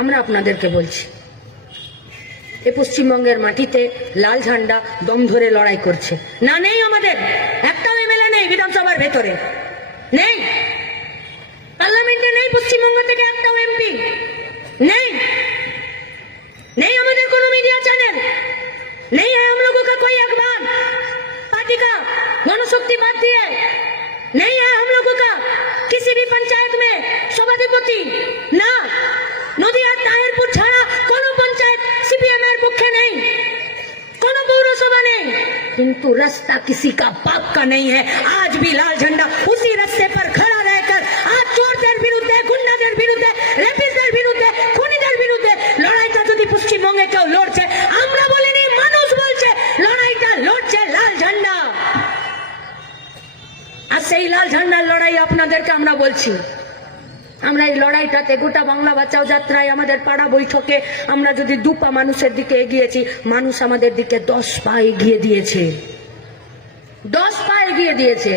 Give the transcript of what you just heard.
আমরা আপনাদেরকে বলছি, এ পশ্চিমবঙ্গের মাটিতে লাল ঝান্ডা দম ধরে লড়াই করছে না? নেই, আমাদের একটাও এমএলএ নেই বিধানসভার ভেতরে, নেই পার্লামেন্টে, নেই পশ্চিমবঙ্গ থেকে একটাও এমপি নেই, नहीं हमारे कोनो मीडिया चैनल नहीं है, हम लोगों का कोई अखबार पार्टी का जनशक्ति पार्टी है, नहीं है हम लोगों का किसी भी पंचायत में सभाधिपति ना, नदिया ताहिरपुर छाड़ा कोनो पंचायत सीपीएम एर पक्षे नहीं, कोनो पौरसभा नहीं, किंतु रास्ता किसी का बाप का नहीं है। आज भी लाल झंडा उसी रास्ते पर खड़ा रहकर आज चोरদের বিরুদ্ধে, গুন্ডাদের বিরুদ্ধে, রেপিস্টদের বিরুদ্ধে, খুনিদের বিরুদ্ধে লড়াইটা যদি পশ্চিমবঙ্গে কেউ লড়ছে, আমরা বলিনি, মানুষ বলছে লড়াইটা লড়ছে লাল ঝান্ডা। আর সেই লাল ঝান্ডার লড়াই আপনাদেরকে আমরা বলছি। আমরা এই লড়াইটাতে গোটা বাংলা বাঁচাও যাত্রায় আমাদের পাড়া বৈঠকে আমরা যদি 2 পা মানুষের দিকে এগিয়েছি, মানুষ আমাদের দিকে 10 পা এগিয়ে দিয়েছে, 10 পা এগিয়ে দিয়েছে।